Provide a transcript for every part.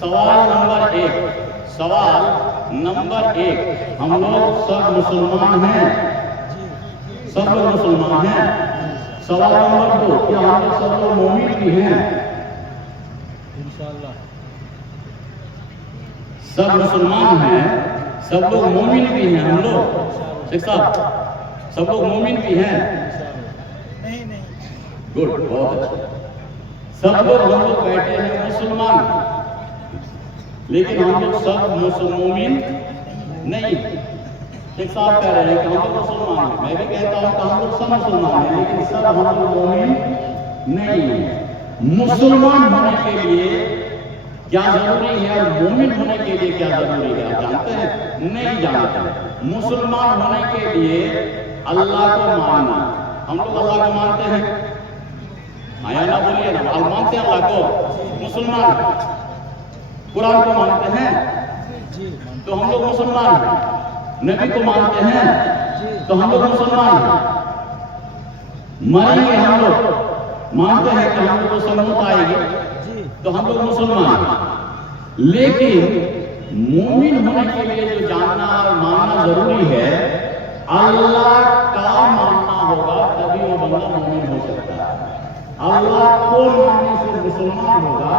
سوال نمبر ایک، ہم لوگ سب مسلمان ہیں، سب لوگ مسلمان ہیں۔ سوال نمبر دو، کیا ہم لوگ سب لوگ مومن بھی ہیں؟ انشاءاللہ سب مسلمان ہیں، سب لوگ مومن بھی ہیں ہم لوگ؟ شیخ صاحب سب لوگ مومن بھی ہیں؟ نہیں گڈ، بہت اچھا۔ سب لوگ ہم لوگ بیٹھے ہیں مسلمان، لیکن ہم لوگ سب مومن نہیں۔ شیخ صاحب کہہ رہے ہیں کہ ہم لوگ مسلمان ہیں، میں بھی کہتا ہوں کہ ہم لوگ سب مسلمان ہیں، لیکن سب ہم لوگ مومن نہیں ہیں۔ مسلمان ہونے کے لیے کیا ضروری ہے اور مومن ہونے کے لیے کیا ضروری ہے آپ جانتے ہیں؟ نہیں جانتے۔ مسلمان ہونے کے لیے اللہ کو ماننا، ہم لوگ اللہ کو مانتے ہیں، آیا نہ بولیے نا، آپ مانتے ہیں اللہ کو؟ مسلمان قرآن کو مانتے ہیں تو ہم لوگ مسلمان ہیں، نبی کو مانتے ہیں تو ہم لوگ مسلمان ہیں۔ مریں گے ہم لوگ، مانتے ہیں کہ ہم لوگ کو موت آئے گی تو ہم لوگ مسلمان ہیں، لیکن مومن ہونے کے لیے جو جاننا اور ماننا ضروری ہے، اللہ کا ماننا ہوگا تبھی وہ بندہ مومن ہو سکتا ہے۔ اللہ کو ماننے سے مسلمان ہوگا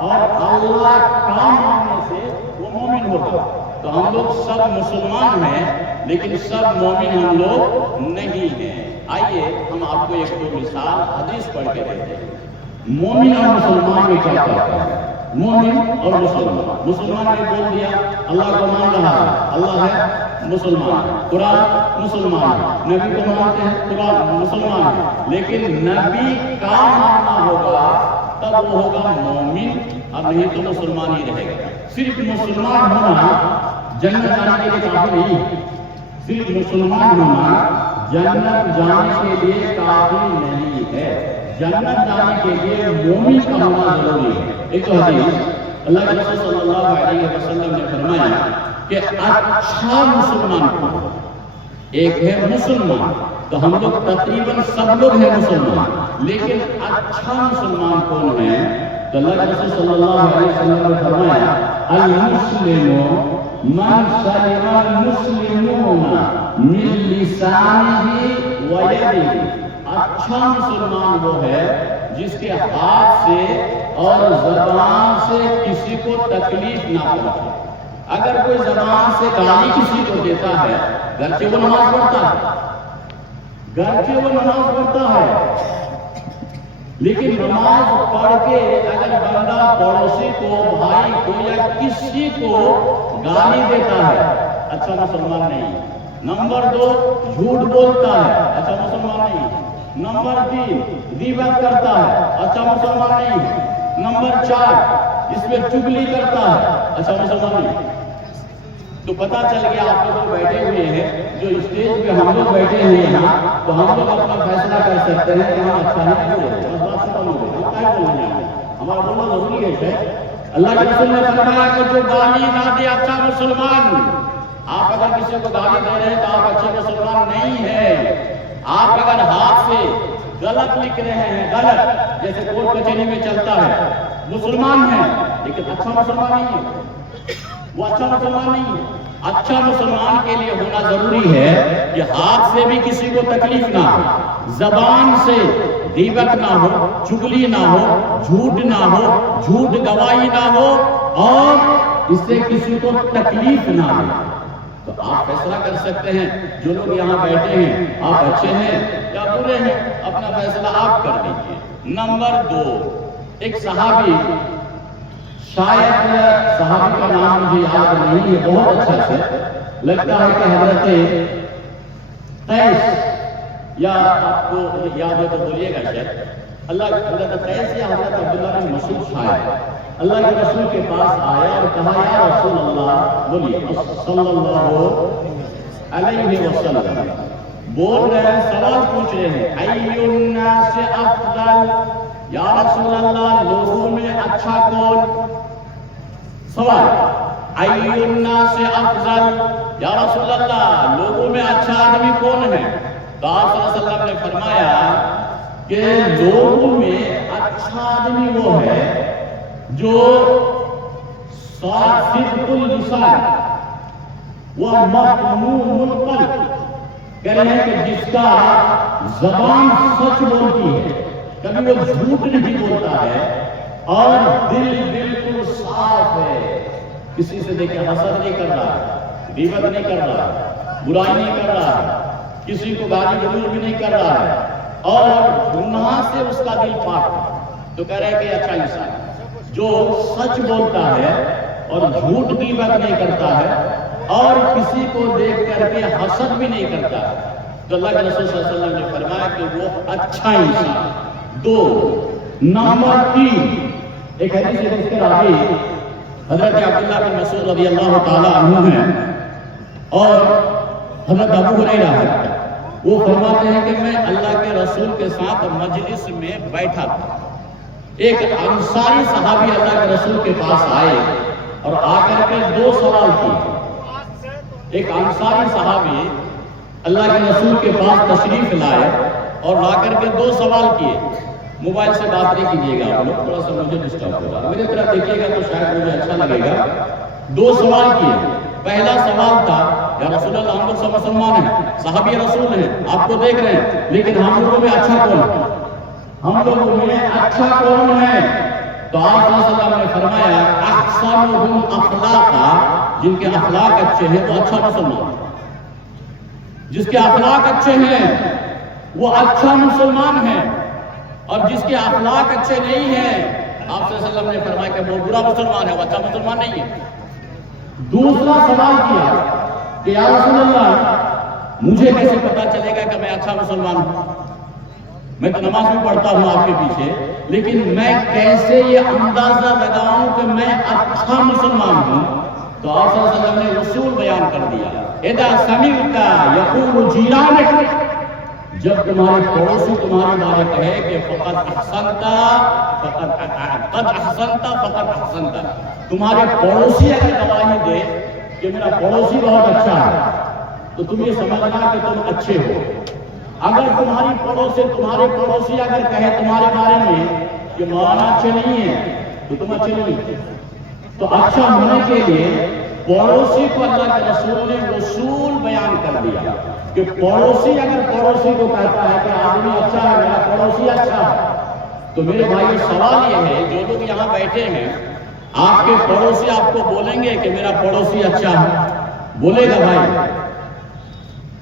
اور اللہ کا ماننے سے وہ مومن ہوگا۔ تو ہم لوگ سب مسلمان ہیں، لیکن سب مومن ہم لوگ نہیں ہیں۔ آئیے ہم آپ کو ایک دو مثال حدیث پڑھ کے دیتے ہیں۔ مومن اور مسلمان میں کیا فرق ہے؟ مومن اور مسلمان، مسلمان نے بول دیا اللہ کو مان رہا ہے، اللہ ہے، مسلمان ہے، قرآن مسلمان ہے، نبی کو مانتے ہیں، قرآن مسلمان ہے، لیکن نبی کا ماننا ہوگا تب وہ ہوگا مومن، اور نہیں تو مسلمان ہی رہے گا۔ صرف مسلمان ہونا جنت جانے کے لیے کافی نہیں، صرف مسلمان ہونا جنت جانے کے لیے کافی نہیں ہے۔ جنت جانے کے لیے مومن کا ہونا ضروری ہے۔ ایک تو حدیث اللہ کے رسول صلی اللہ علیہ وسلم نے فرمایا کہ اچھا مسلمان کون؟ ایک ہے مسلمان، تو ہم لوگ تقریباً سب لوگ ہیں مسلمان، لیکن اچھا مسلمان کون ہے؟ تو اللہ کے رسول صلی اللہ علیہ وسلم نے فرمایا المسلم من سلم المسلمون من لسانه ويده۔ اچھا مسلمان وہ ہے جس کے ہاتھ سے اور زبان سے کسی کو تکلیف نہ پہنچے۔ اگر کوئی زبان سے گالی کسی کو دیتا ہے، گرچہ وہ نماز پڑھتا ہے، لیکن نماز پڑھ کے اگر بندہ پڑوسی کو، بھائی کو یا کسی کو گالی دیتا ہے، اچھا مسلمان نہیں۔ نمبر دو، جھوٹ بولتا ہے، اچھا مسلمان نہیں۔ نمبر تین، غیبت کرتا ہے، اچھا مسلمان نہیں۔ نمبر چار، اس میں چغلی کرتا ہے، اچھا مسلمان نہیں۔ تو پتا چل گیا آپ لوگ بیٹھے ہوئے ہیں، جو اسٹیج پہ ہم لوگ بیٹھے ہوئے ہیں، تو ہم لوگ اپنا فیصلہ کر سکتے ہیں کہ ہم اچھا نہیں بولے، بس بات ختم ہو گئی، ہم کیا بولنے جائیں گے؟ ہمارا بولنا ضروری ہے۔ اللہ کے رسول نے فرمایا کہ جو گالی نہ دے اچھا مسلمان۔ آپ اگر کسی کو گالی دے رہے ہیں تو آپ اچھے مسلمان نہیں ہیں۔ آپ اگر ہاتھ سے غلط لکھ رہے ہیں، غلط جیسے کورٹ کچہری میں چلتا ہے، مسلمان ہیں لیکن اچھا مسلمان نہیں ہے، وہ اچھا مسلمان نہیں ہے۔ اچھا مسلمان کے لیے ہونا ضروری ہے کہ ہاتھ سے بھی کسی کو تکلیف نہ ہو، زبان سے غیبت نہ ہو، چغلی نہ ہو، جھوٹ نہ ہو، جھوٹ گواہی نہ ہو، اور اس سے کسی کو تکلیف نہ ہو۔ تو آپ فیصلہ کر سکتے ہیں، جو لوگ یہاں بیٹھے ہیں آپ اچھے ہیں یا برے ہیں، اپنا فیصلہ آپ کر لیجیے۔ نمبر دو، ایک صحابی، شاید صحابی کا نام مجھے یاد نہیں ہے بہت اچھا سے، لگتا ہے کہ حضرت قیس، یا آپ کو یاد ہے تو بولیے گا شاید، اللہ حضرت قیس یا حضرت عبداللہ بن مسعود شاید اللہ کے رسول کے پاس آیا اور کہا یا رسول اللہ، بولیے صلی اللہ علیہ وسلم، بول رہے ہیں، سوال پوچھ رہے ہیں، ای الناس افضل، یا رسول اللہ لوگوں میں اچھا کون؟ سوال، ای الناس افضل، یا رسول اللہ لوگوں میں اچھا آدمی کون ہے؟ تو آپ صلی اللہ علیہ وسلم نے فرمایا کہ لوگوں میں اچھا آدمی وہ ہے جو انسان وہ مخموم القلب، کہہ رہے ہیں کہ جس کا زبان سچ بولتی ہے، کبھی وہ جھوٹ نہیں بولتا ہے، اور دل بالکل صاف ہے، کسی سے دیکھے حسد نہیں کر رہا، غیبت نہیں کر رہا، برائی نہیں کر رہا، کسی کو گالی گلوچ بھی نہیں کر رہا ہے، اور گناہ سے اس کا دل پاک ہے، تو کہہ رہے ہیں کہ اچھا انسان جو سچ بولتا ہے اور جھوٹ غیبت نہیں کرتا ہے اور کسی کو دیکھ کر کے حسد بھی نہیں کرتا، تو اللہ کے رسول صلی اللہ علیہ وسلم نے فرمایا کہ وہ اچھا انسان۔ دو، نمبر تین، ایک حدیث ہے جس کے راوی حضرت عبداللہ بن مسعود رضی اللہ تعالیٰ عنہ ہیں اور حضرت ابو ہریرہ ہے، وہ فرماتے ہیں کہ میں اللہ کے رسول کے ساتھ مجلس میں بیٹھا تھا، ایک انصاری صحابی اللہ کے رسول کے پاس آئے اور آ کر کے دو سوال کیے۔ ایک انصاری صحابی اللہ کے رسول کے پاس تشریف لائے اور لا کر کے دو سوال کیے۔ موبائل سے بات نہیں کیجیے گا آپ لوگ، تھوڑا سا مجھے ڈسٹرب ہوگا، میرے طرف دیکھیے گا تو شاید مجھے اچھا لگے گا۔ دو سوال کیے۔ پہلا سوال تھا، یا رسول اللہ ہم لوگ سب مسلمان ہیں، صحابی رسول ہیں، آپ کو دیکھ رہے ہیں، لیکن ہم لوگوں میں اچھا کون ہے؟ ہم لوگوں میں اچھا کون ہے؟ تو آپ صلی اللہ علیہ وسلم نے فرمایا احسنہم اخلاقا، جن کے اخلاق اچھے ہیں تو اچھا مسلمان، جس کے اخلاق اچھے ہیں وہ اچھا مسلمان ہے، اور جس کے اخلاق اچھے نہیں ہیں آپ صلی اللہ علیہ وسلم نے فرمایا کہ وہ برا مسلمان ہے، وہ اچھا مسلمان نہیں ہے۔ دوسرا سوال کیا کہ یا رسول اللہ مجھے کیسے پتا چلے گا کہ میں اچھا مسلمان ہوں؟ میں تو نماز بھی پڑھتا ہوں آپ کے پیچھے، لیکن میں کیسے یہ اندازہ لگاؤں کہ میں اچھا مسلمان ہوں؟ تو آپ صلی اللہ علیہ وسلم نے اصول بیان کر دیا، اذا سمعت یقول جیرانک، جب تمہارے پڑوسی تمہارے بارے کہے کہ فقط احسنت قد احسنت فقط احسنت، تمہارے پڑوسی اگر گواہی دے کہ میرا پڑوسی بہت اچھا ہے تو تم یہ سمجھنا کہ تم اچھے ہو۔ اگر تمہارے پڑوسی اگر کہے تمہارے بارے میں کہ مولانا اچھے نہیں ہیں تو تم اچھے نہیں۔ تو اچھا ہونے کے لیے پڑوسی کو اللہ کے رسول نے اصول بیان کر دیا کہ پڑوسی اگر پڑوسی کو کہتا ہے کہ آدمی اچھا ہے، میرا پڑوسی اچھا ہے، تو میرے بھائی سوال یہ ہے، جو لوگ یہاں بیٹھے ہیں آپ کے پڑوسی آپ کو بولیں گے کہ میرا پڑوسی اچھا ہے؟ بولے گا بھائی؟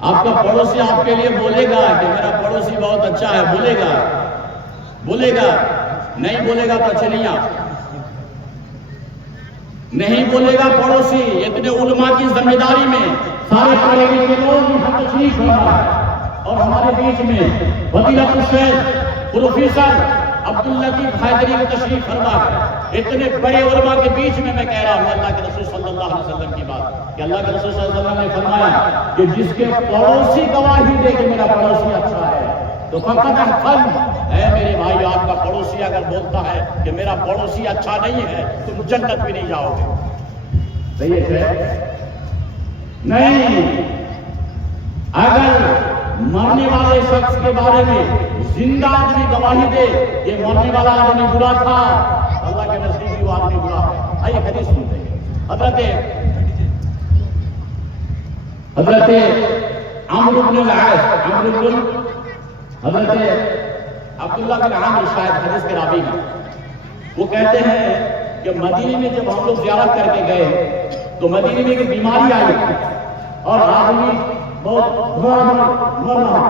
آپ کا پڑوسی آپ کے لیے بولے گا کہ میرا پڑوسی بہت اچھا ہے؟ بولے گا؟ نہیں بولے گا تو اچھے نہیں آپ، نہیں بولے گا پڑوسی۔ اتنے علماء کی ذمہ داری میں سارے پڑھے لکھے لوگ یہاں تشریف فرما ہے، اور ہمارے بیچ میں فضیلت الشیخ پروفیسر عبداللطیف حیدری کو تشریف فرما ہے۔ اتنے بڑے علماء کے بیچ میں کہہ رہا ہوں اللہ کے رسول صلی اللہ علیہ وسلم کی بات کہ اللہ کے رسول صلی اللہ علیہ وسلم نے فرمایا کہ جس کے پڑوسی گواہی دے کہ میرا پڑوسی اچھا ہے تو فقط احسن ہے۔ میرے بھائی آپ کا پڑوسی اگر بولتا ہے کہ میرا پڑوسی اچھا نہیں ہے تم جنت بھی نہیں جاؤ گے، صحیح ہے؟ نہیں، اگر مرنے والے شخص کے بارے میں زندہ آدمی گواہی دے یہ مرنے والا آدمی برا تھا، اللہ کے نزدیک وہ آدمی برا ہے۔ آئیے حدیث سنتے ہیں۔ حضرت عمرو بن العاص، حضرت عبداللہ بن عامر شاید حدیث کے راوی ہیں، وہ کہتے ہیں کہ مدینے میں جب ہم لوگ زیارت کر کے گئے تو مدینے میں ایک بیماری آئی اور آدمی بہت مر رہا،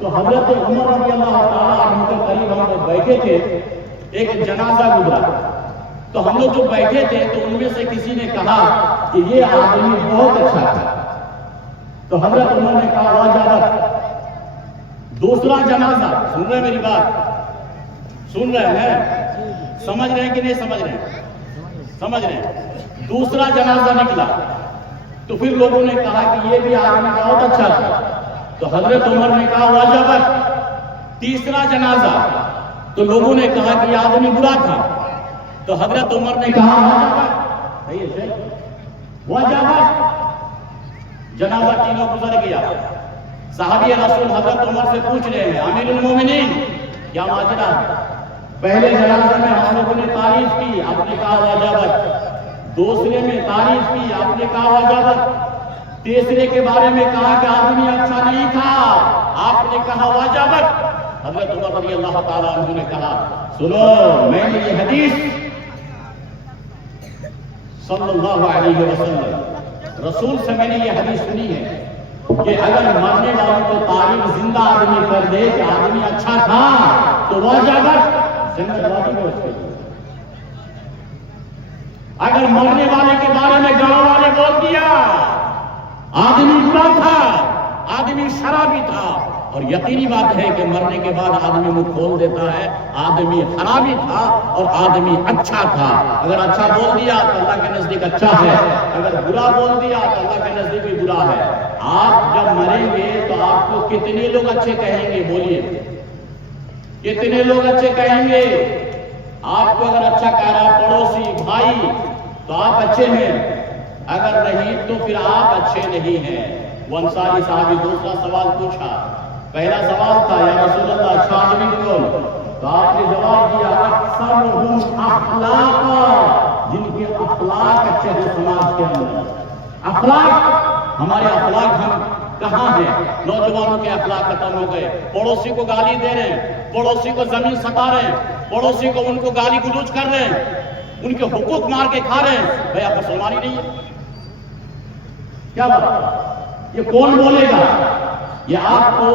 تو حضرت عمر رضی اللہ تعالیٰ عنہ کے قریب ہم لوگ بیٹھے تھے، ایک جنازہ گزرا، تو ہم لوگ جو بیٹھے تھے تو ان میں سے کسی نے کہا کہ یہ آدمی بہت اچھا تھا، تو حضرت عمر نے کہا واجبت۔ دوسرا جنازہ، سن رہے میری بات؟ سن رہے ہیں؟ سمجھ رہے ہیں کہ نہیں سمجھ رہے ہیں؟ سمجھ رہے ہیں؟ دوسرا جنازہ نکلا تو پھر لوگوں نے کہا کہ یہ بھی آدمی بہت اچھا تھا، تو حضرت عمر نے کہا واجبت۔ تیسرا جنازہ تو لوگوں نے کہا کہ یہ آدمی برا تھا، تو حضرت عمر نے کہا واجبت، صحیح ہے، واجبت۔ جنازہ تینوں گزر گیا، صحابی رسول حضرت عمر سے پوچھ رہے ہیں امیر المومنین کیا ماجرا؟ پہلے جنازے میں ہم لوگوں نے تعریف کی، آپ نے کہا واجبت، دوسرے میں تعریف کی، آپ نے کہا واجبت، تیسرے کے بارے میں کہا کہ آدمی اچھا نہیں تھا، آپ نے کہا واجبت۔ حضرت عمر رضی اللہ تعالیٰ عنہ نے کہا سنو، میں نے یہ حدیث صلی اللہ علیہ وسلم رسول سے میں نے یہ حدیث سنی ہے کہ اگر مرنے والوں کو تعریف زندہ آدمی کر دے کہ آدمی اچھا تھا تو واجبت، زندہ واجب ہے اس کے لیے۔ اگر مرنے والے کے بارے میں گاؤں والے بول دیا آدمی برا تھا، آدمی شرابی تھا، اور یقینی بات ہے کہ مرنے کے بعد آدمی منہ کھول دیتا ہے، آدمی خرابی تھا اور آدمی اچھا تھا۔ اگر اچھا بول دیا تو اللہ کے نزدیک اچھا ہے، اگر برا بول دیا تو اللہ کے نزدیک بھی برا ہے۔ آپ جب مریں گے تو آپ کو کتنے لوگ اچھے کہیں گے؟ بولیے، کتنے لوگ اچھے کہیں گے؟ آپ کو اگر اچھا کہہ رہا پڑوسی بھائی تو آپ اچھے ہیں، اگر نہیں تو پھر آپ اچھے نہیں ہیں۔ وہ انصاری صحابی دوسرا سوال پوچھا، پہلا سوال تھا یا رسول اللہ اچھا آدمی کون؟ تو آپ نے جواب دیا اکثرهم اخلاقا، جن کے اخلاق اچھے ہیں سماج کے اندر۔ اخلاق، ہمارے اخلاق ہم کہاں ہیں؟ نوجوانوں کے اخلاق ختم ہو گئے، پڑوسی کو گالی دے رہے ہیں، پڑوسی کو زمین ستا رہے ہیں، پڑوسی کو ان کو گالی گلوچ کر رہے ہیں، ان کے حقوق مار کے کھا رہے ہیں۔ بھئی آپ مسلمانی نہیں ہے کیا بات؟ یہ کون بولے گا؟ یہ آپ کو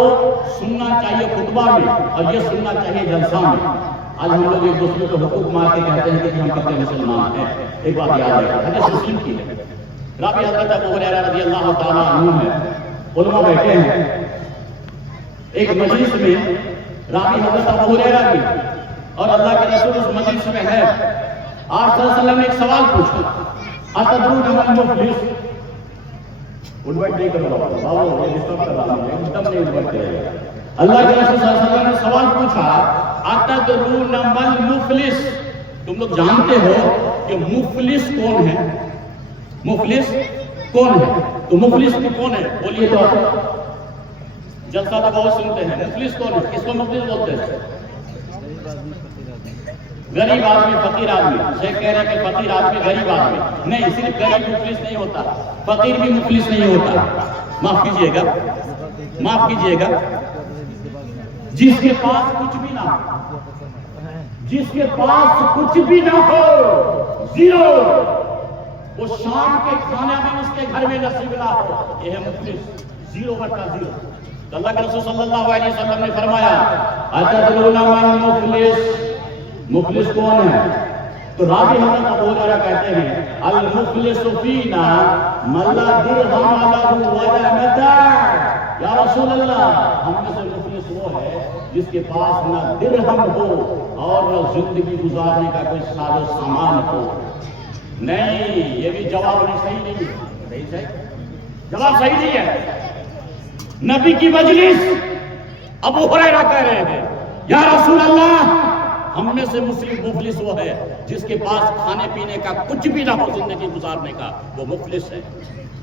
سننا چاہیے خطبہ میں اور یہ سننا چاہیے جلسہ میں۔ آج ہم لوگ ایک دوسرے کو حقوق مار کے کہتے ہیں کہ ہم کتنے مسلمان ہیں۔ ایک بات یاد رکھیں، حدیث مسلم کی ہے، راوی حضرت ابو ہریرہ رضی اللہ تعالیٰ عنہ ہے، علماء بیٹھے ہیں ایک مجلس میں، راوی حضرت ابو ہریرہ کی اور اللہ کے رسول اس مجلس میں ہے۔ آپ صلی اللہ علیہ وسلم نے ایک سوال پوچھا، اتدرون من المفلس؟ انوائٹ نہیں کرو بابا، یہ ڈسٹرب کر رہا ہے، ایک دم نہیں انوائٹ کرے گا۔ اللہ کے رسول صلی اللہ علیہ وسلم نے سوال پوچھا، اتدرون من المفلس؟ تم لوگ جانتے ہو کہ مفلس کون ہے؟ مفلس کون ہے؟ تو مفلس کون ہے بولیے تو آپ، جلسہ تو بہت سنتے ہیں، مفلس کون ہے؟ کس کو مفلس بولتے ہیں؟ غریب آدمی، فقیر آدمی۔ شیخ کہہ رہے ہیں کہ فقیر آدمی غریب آدمی نہیں، صرف غریب مفلس نہیں ہوتا، فقیر بھی مفلس نہیں ہوتا۔ معاف کیجئے گا، معاف کیجئے گا، جس کے پاس کچھ بھی نہ ہو، جس کے پاس کچھ بھی نہ ہو، زیرو، وہ شام کے کھانے میں اس کے گھر میں نصیب نہ ہو، یہ ہے مفلس، زیرو بٹا زیرو۔ تو اللہ کے رسول صلی اللہ علیہ وسلم نے فرمایا اتدرون من المفلس؟ مفلس کون ہے؟ تو راوی حضرت ابو ہریرہ کہتے ہیں المفلس فینا من لا درہم لہ ولا متاع۔ یا رسول اللہ، ہم میں سے مفلس وہ ہے جس کے پاس نہ درہم ہو اور نہ زندگی گزارنے کا کوئی ساز و سامان ہو۔ نہیں، یہ بھی جواب نہیں، صحیح نہیں ہے، صحیح جواب صحیح نہیں ہے۔ نبی کی مجلس، ابو ہریرہ کہہ رہے ہیں یا رسول اللہ، ہم میں سے مفلس وہ ہے جس کے پاس کھانے پینے کا کچھ بھی نہ ہو زندگی گزارنے کا، وہ مفلس ہے۔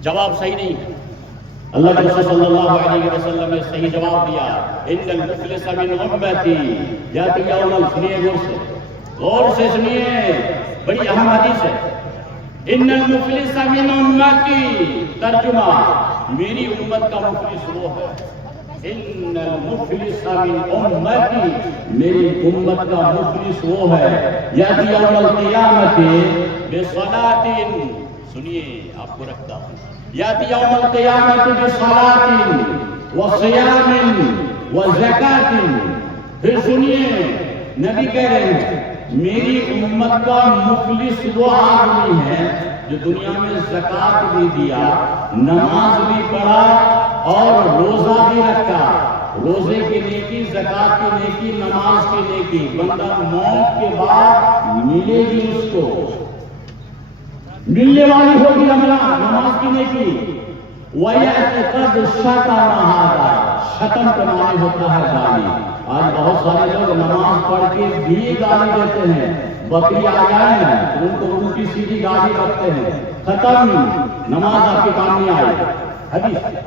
جواب صحیح نہیں ہے۔ اللہ کے رسول صلی اللہ علیہ وسلم نے صحیح جواب دیا، ان المفلس من امتی یاتی یوم، سنیے غور سے سنیے، بڑی اہم حدیث ہے۔ ان المفلس من امتی، ترجمہ میری امت کا مفلس وہ ہے، ان المفلس من امتی، میری امت کا مفلس وہ ہے، یاتی یوم القیامت بصلاۃ، سنیے آپ کو رکھتا ہوں، یاتی یوم القیامت بصلاۃ وصیام وزکاۃ۔ پھر سنیے، نبی کہہ رہے ہیں میری امت کا مفلس وہ آدمی ہے جو دنیا میں زکات بھی دیا، نماز بھی پڑھا اور روزہ بھی رکھا، روزے کی نیکی، زکات کی نیکی، نماز کی نیکی، بندہ موت کے بعد ملے گی، اس کو ملنے والی ہوگی رمضان، نماز کی نیکی۔ وَيَعْتَقَدْ شَتَمَ هَذَا، شتم کا معنی ہوتا ہے گالی۔ آج بہت سارے لوگ نماز پڑھ کے بھی گالی دیتے ہیں، بکری آ جائے نا ان کو الٹی سیدھی گالی کرتے ہیں، ختم، نماز آپ کے کام نہیں آئے گی۔ حدیث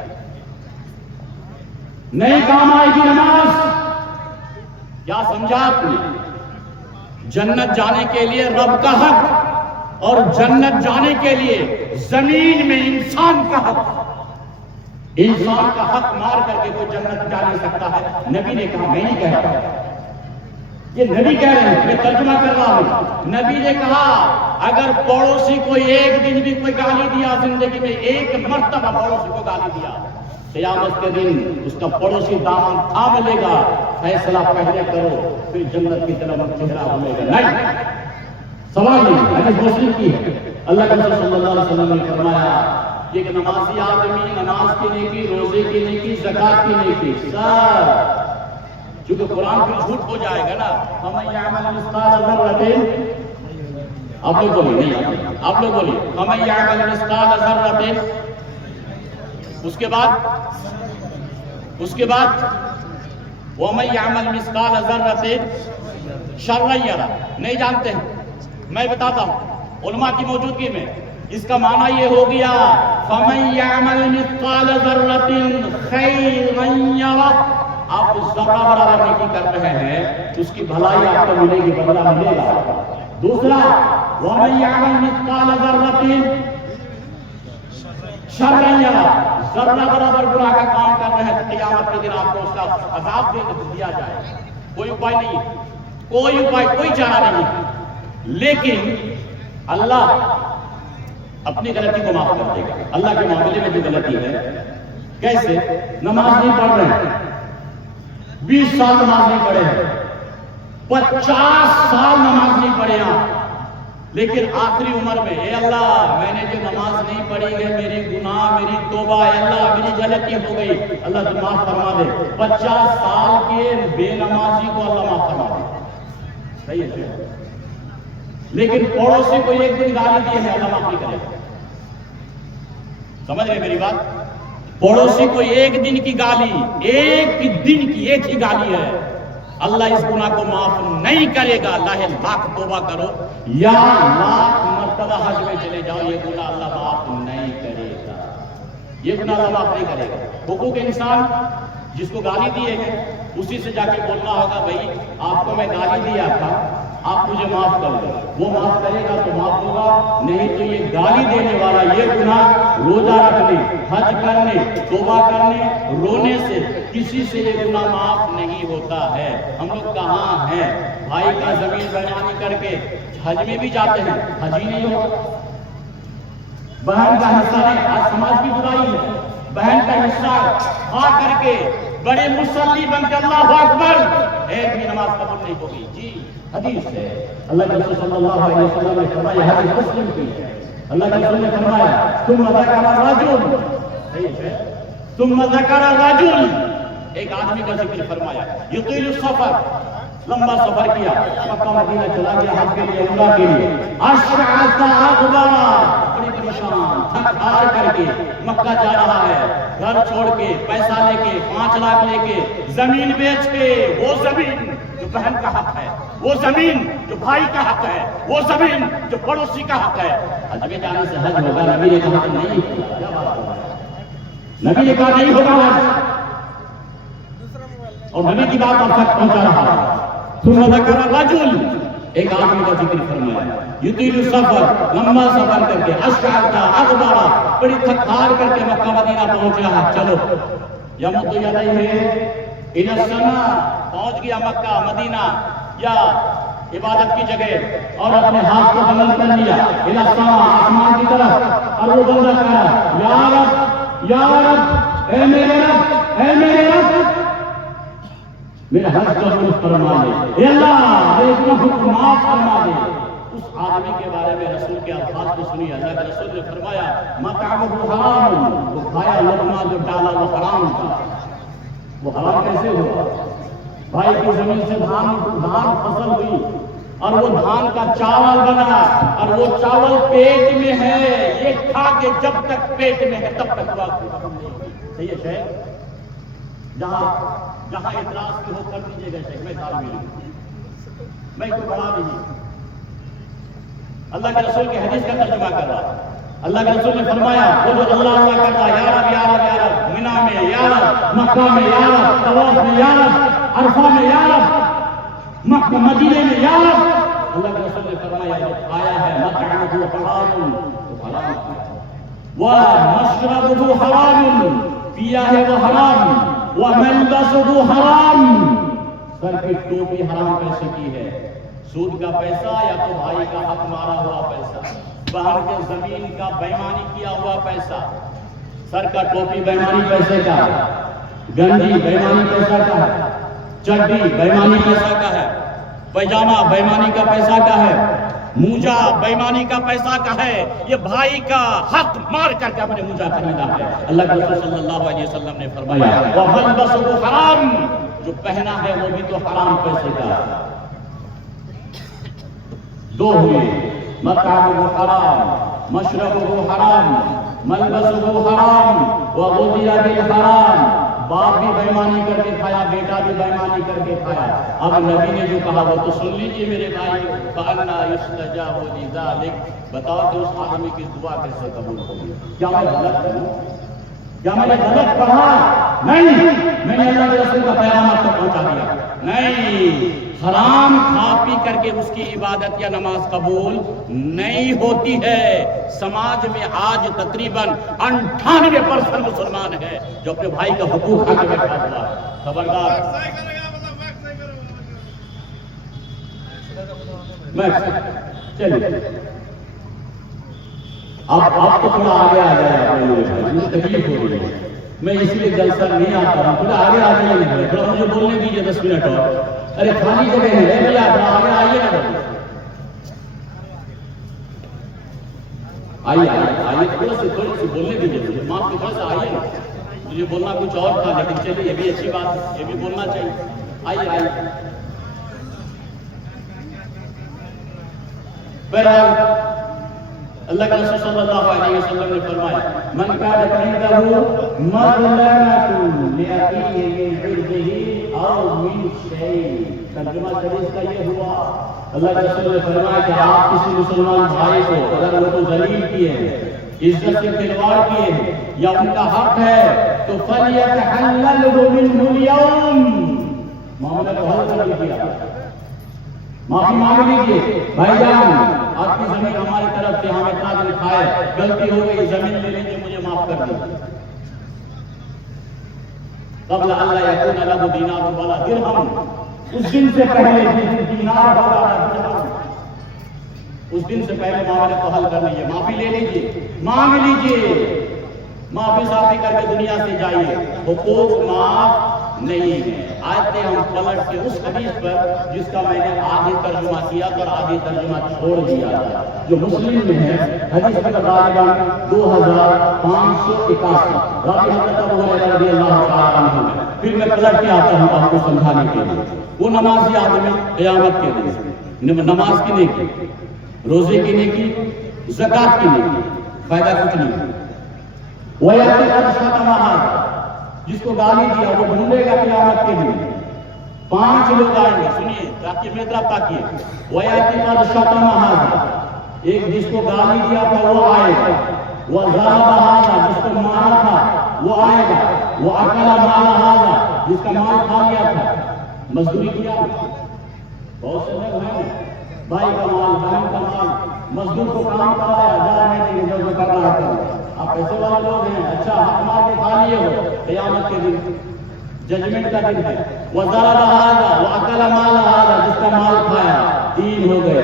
نہیں کام آئے گی نماز۔ کیا سمجھا آپ نے؟ جنت جانے کے لیے رب کا حق اور جنت جانے کے لیے زمین میں انسان کا حق مار کر کے کوئی جنت جا نہیں سکتا ہے. نبی نے کہا، میں نہیں کہہ رہا، یہ نبی کہہ رہے ہیں، میں ترجمہ کر رہا ہوں. نبی نے کہا اگر پڑوسی کو ایک دن بھی کوئی گالی دیا، زندگی میں ایک مرتبہ پڑوسی کو گالی دیا، قیامت کے دن اس کا پڑوسی دامن تھام لے گا، فیصلہ پہلے کرو پھر جنت کی طرف چہرہ ہوئے گا. نہیں، سوال نہیں، حدیث مسلم کی ہے. اللہ کے رسول صلی اللہ علیہ وسلم نے فرمایا کہ ایک نمازی آدمی نماز کی نیکی، روزے کی نیکی، زکات کی نیکی، سب چونکہ قرآن پھر جھوٹ ہو جائے گا نا. فَمَن يَعْمَلْ مِثْقَالَ ذَرَّةٍ، آپ لوگ بولیے، نہیں آپ لوگ بولیے، فَمَن يَعْمَلْ مِثْقَالَ ذَرَّةٍ. اس کے بعد وَمَن يَعْمَلْ مِثْقَالَ ذَرَّةٍ شَرًّا يَرَهُ. نہیں جانتے ہیں، میں بتاتا ہوں علماء کی موجودگی میں. اس کا معنی یہ ہو گیا فَمَن يَعْمَلْ مِثْقَالَ ذَرَّةٍ خَيْرًا يَرَهُ. آپ ذرہ برابر نیکی کر رہے ہیں، اس کی بھلائی آپ کو ملے گی، بدلہ ملے گا. دوسرا وَمَن يَعْمَلْ مِثْقَالَ ذَرَّةٍ شَرًّا يَرَهُ. ذرہ برابر گناہ کا کام کر رہے ہیں تو قیامت کے دن آپ کو اس کا عذاب دیا جائے. کوئی اپائے نہیں، کوئی چارہ نہیں. لیکن اللہ اپنی غلطی کو معاف کر دے گا. اللہ کے معاملے میں جو غلطی ہے، کیسے؟ نماز نہیں پڑھ رہے ہیں، 20 سال نماز نہیں پڑھے ہیں، 50 سال نماز نہیں پڑھے ہیں، لیکن آخری عمر میں اے اللہ میں نے جو نماز نہیں پڑھی ہے، میری گناہ، میری توبہ، اے اللہ میری غلطی ہو گئی، اللہ تو معاف فرما دے. 50 سال کے بے نمازی کو اللہ معاف فرما دے. صحیح ہے. لیکن پڑوسی کو ایک دن گالی دی ہے، اللہ معاف نہیں کرے گا. سمجھ رہے میری بات؟ پڑوسی کو ایک دن کی گالی، ایک ہی گالی ہے، اللہ اس گناہ کو معاف نہیں کرے گا. لاکھ توبہ کرو یا لاکھ مرتبہ حج میں چلے جاؤ، یہ گناہ اللہ معاف نہیں کرے گا. یہ گناہ اللہ معاف نہیں کرے گا. حقوق انسان جس کو گالی دیے ہیں اسی سے جا کے بولنا ہوگا، بھائی آپ کو میں گالی دیا تھا، آپ مجھے معاف کر دو. وہ معاف کرے گا تو معاف ہوگا، نہیں تو یہ گالی دینے والا یہ گناہ روزہ رکھنے، حج کرنے، توبہ کرنے، رونے سے کسی سے یہ گناہ معاف نہیں ہوتا ہے. ہم لوگ کہاں ہیں؟ بھائی کا زمین بیانی کر کے حج میں بھی جاتے ہیں، حج ہی نہیں ہوگا. بہن کا حصہ نہیں، آج سماج کی برائی ہے، بہن کا حصہ کھا کر کے بڑے مصلی بن کے اللہ اکبر، ایک بھی نماز قبول نہیں ہوگی. جی حدیث ہے، اللہ کے رسول صلی اللہ علیہ وسلم نے فرمایا، حدیث مسلم کی ہے. اللہ کے رسول نے فرمایا ثم ذکر الرجل، ثم ذکر الرجل، ایک آدمی کا ذکر فرمایا، یطیل السفر، لمبا سفر کیا، مکہ مدینہ چلا گیا حج کے لیے، عمرہ کے لیے، اشعث اغبر، بڑی پریشان، تھک ہار کر کے مکہ جا رہا ہے، گھر چھوڑ کے، پیسہ لے کے، 5 لاکھ لے کے، زمین بیچ کے، وہ زمین جو بہن کا حق ہے، وہ زمین جو بھائی کا حق ہے، وہ زمین جو پڑوسی کا حق ہے. حج میں جانے سے حج ہوگا؟ نبی نے کہا نہیں ہوگا. کیا بات ہے؟ نبی نے کہا نہیں ہوگا حج، اور نبی کی بات آپ تک پہنچا رہا ہے. ثم ذکر الرجل، ایک آدمی کا ذکر فرمایا، یطیل السفر، لمبا سفر کر کے، اشعث اغبر، بڑی تھک ہار کر کے مکہ مدینہ پہنچ رہا ہے. چلو یمد یدیہ الی السماء، پہنچ گیا مکہ مدینہ یا عبادت کی جگہ، اور اپنے ہاتھ کو بلند کر لیا الی السماء، آسمان کی طرف، اور وہ بندہ کہہ رہا یا رب، یا رب، اے میرے رب، اے میرے رب، میرا حج قبول فرما دے، اے اللہ میرے گناہوں کو معاف فرما دے. اس آدمی کے بارے میں رسول کے الفاظ کو سنیے. اللہ کے رسول نے فرمایا مطعمہ حرام، وہ کھایا لقمہ جو ڈالا وہ حرام تھا. وہ حرام کیسے ہوا؟ بھائی کی زمین سے دھان فصل ہوئی، اور وہ دھان کا چاول بنا، اور وہ چاول پیٹ میں ہے، یہ کھا کے جب تک پیٹ میں ہے تب تک بات ختم نہیں ہوگی. صحیح ہے شیخ؟ جہاں اعتراض کی ہو کر دیجیے گا شیخ، میں تعلیم میں کوئی بڑا نہیں. اللہ کے رسول کی حدیث کا ترجمہ کر رہا. اللہ کے رسول نے فرمایا وہ جو اللہ اللہ کرتا، یا رب یا رب یا رب، منی میں یا رب، مکہ میں یا رب، طواف میں یا رب، عرفہ میں یا رب، مکہ مدینے میں یا رب، اللہ کے رسول نے فرمایا جو کھایا ہے مطعمہ حرام تو حرام ومشربہ حرام پیا ہے وہ حرام وملبسہ حرام سر کی ٹوپی حرام پیسے کی ہے سود کا پیسہ یا تو بھائی کا حق مارا ہوا پیسہ باہر کے زمین کا بےمانی کیا ہوا پیسہ سر کا ٹوپی بےمانی پیسے کا ہے گنجی بےمانی پیسہ کا ہے چڈی بےمانی پیسہ کا ہے پیجامہ بےمانی کا پیسہ کا ہے موجا بےمانی کا پیسہ کا ہے یہ بھائی کا حق مار کر کے اپنے موجا خریدا ہے اللہ کے رسول صلی اللہ علیہ وسلم نے فرمایا وَمَلْبَسُهُ حرام جو پہنا ہے وہ بھی تو حرام پیسے کا دو ہوئے مطعمہ حرام مشربہ حرام ملبسہ حرام وغذی بالحرام باپ بھی بےمانی کر کے کھایا بیٹا بھی بےمانی کر کے کھایا اب نبی نے جو کہا وہ تو سن لیجیے میرے بھائی فَأَنَّا يُسْتَجَابُ لِذَلِكَ بتاؤ کہ اس آدمی کی دعا کیسے قبول ہوگی کیا میں غلط ہوں کیا میں نے غلط پڑھا نہیں میں نے اللہ کے رسول کا پیغام آپ تک پہنچا دیا نہیں حرام کھا پی کر کے اس کی عبادت یا نماز قبول نہیں ہوتی ہے سماج میں آج تقریباً 98% مسلمان ہے جو اپنے بھائی کا حقوق کھا کے بیٹھا ہوا ہے خبردار چلیے آپ تو تھوڑا آگے آ جائے مجھے تکلیف ہو رہی ہے میں اس لیے جلسہ نہیں آتا ہوں تھوڑا آگے آ جائیے تھوڑا مجھے بولنے دیجیے 10 منٹ اور ارے خالی جگہ ہے بھیا تھوڑا آگے آئیے نا آئیے تھوڑی سی بولنے دیجیے مجھے معاف کے تھوڑا سا آئیے نا مجھے بولنا کچھ اور تھا لیکن چلیے یہ بھی اچھی بات ہے یہ بھی بولنا چاہیے آئیے بہرحال اللہ کے رسول صلی اللہ علیہ وسلم نے فرمایا من كان عنده مظلمة لأخيه من عرضه أو من شيء ترجمہ حدیث کا یہ ہوا اللہ کے رسول نے فرمایا کہ آپ کسی مسلمان بھائی کو اگر وہ کو ذلیل کیے ہیں عزت سے کھلواڑ کیے ہیں یا ان کا حق ہے تو فَلْيَتَحَلَّلْهُ مِنْهُ الْيَوْمِ معاملہ کو حل کر دیا معافی مانگ لیجیے بھائی جان آپ کی زمین ہماری طرف سے ہم اتنا دن کھائے غلطی ہو گئی زمین لے لیجیے مجھے معاف کر دیجیے قبل اللہ یکون له دینار ولا درہم اس دن سے پہلے جس دن دینار ولا درہم اس دن سے پہلے معاملے کو حل کر لیجیے معافی لے لیجیے مانگ لیجیے معافی صافی کر کے دنیا سے جائیے حقوق معاف نہیں ہے آتے ہم پلٹ کے اس حدیث پر جس کا میں نے آدھی ترجمہ کیا اور آدھی ترجمہ چھوڑ دیا جو مسلم میں ہے حدیث کا غالباً 2581 راوی حضرت ابو ہریرہ رضی اللہ تعالیٰ عنہ ہے پھر میں پلٹ کے آتا ہوں آپ کو سمجھانے کے لیے وہ نمازی آدمی قیامت کے دن نماز کی نیکی روزے کی نیکی زکات کی نیکی فائدہ کچھ نہیں وَيَأْتِي قَدْ شَتَمَ هَذَا جس کو گالی دیا وہ ڈھونڈے گا قیامت کے دن 5 لوگ آئیں گے سنیے تاکہ میری طرف تاکیے وَيَأْتِي قَدْ شَتَمَ هَذَا ایک جس کو گالی دیا تھا وہ آئے گا وَضَرَبَ هَذَا جس کو مارا تھا وہ آئے گا وَأَكَلَ مَالَ هَذَا جس کا مال کھا لیا تھا مزدوری کیا بہت سے لوگ ہیں بھائی کا مال بہن کا مال مزدور کو کام کرایا جا نہیں دیں جو کر رہا تھا آپ پیسے والے لوگ ہیں اچھا حق مار کے کھا لیے ہو قیامت کے دن ججمنٹ کا دن ہے وَضَرَبَ هَذَا وَأَكَلَ مَالَ هَذَا جس کا مال کھایا 3 ہو گئے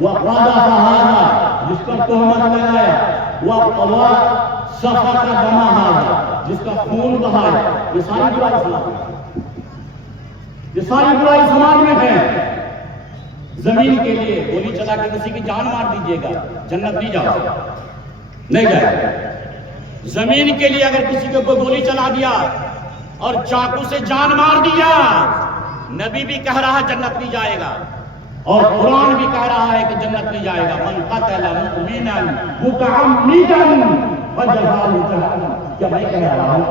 وَقَذَفَ هَذَا جس پر تہمت لگایا وَسَفَكَ دَمَ هَذَا جس کا خون بہایا یہ ساری برائی سماج میں یہ ساری برائی سماج میں ہے زمین کے لیے گولی چلا کے کسی کی جان مار دیجیے گا جنت نہیں جاؤ نہیں جائے زمین کے لیے اگر کسی کو کوئی گولی چلا دیا اور چاقو سے جان مار دیا نبی بھی کہہ رہا جنت نہیں جائے گا اور قرآن بھی کہہ رہا ہے کہ جنت نہیں جائے گا من قتل مؤمنا متعمدا فجزاؤہ جہنم کیا میں کہہ رہا ہوں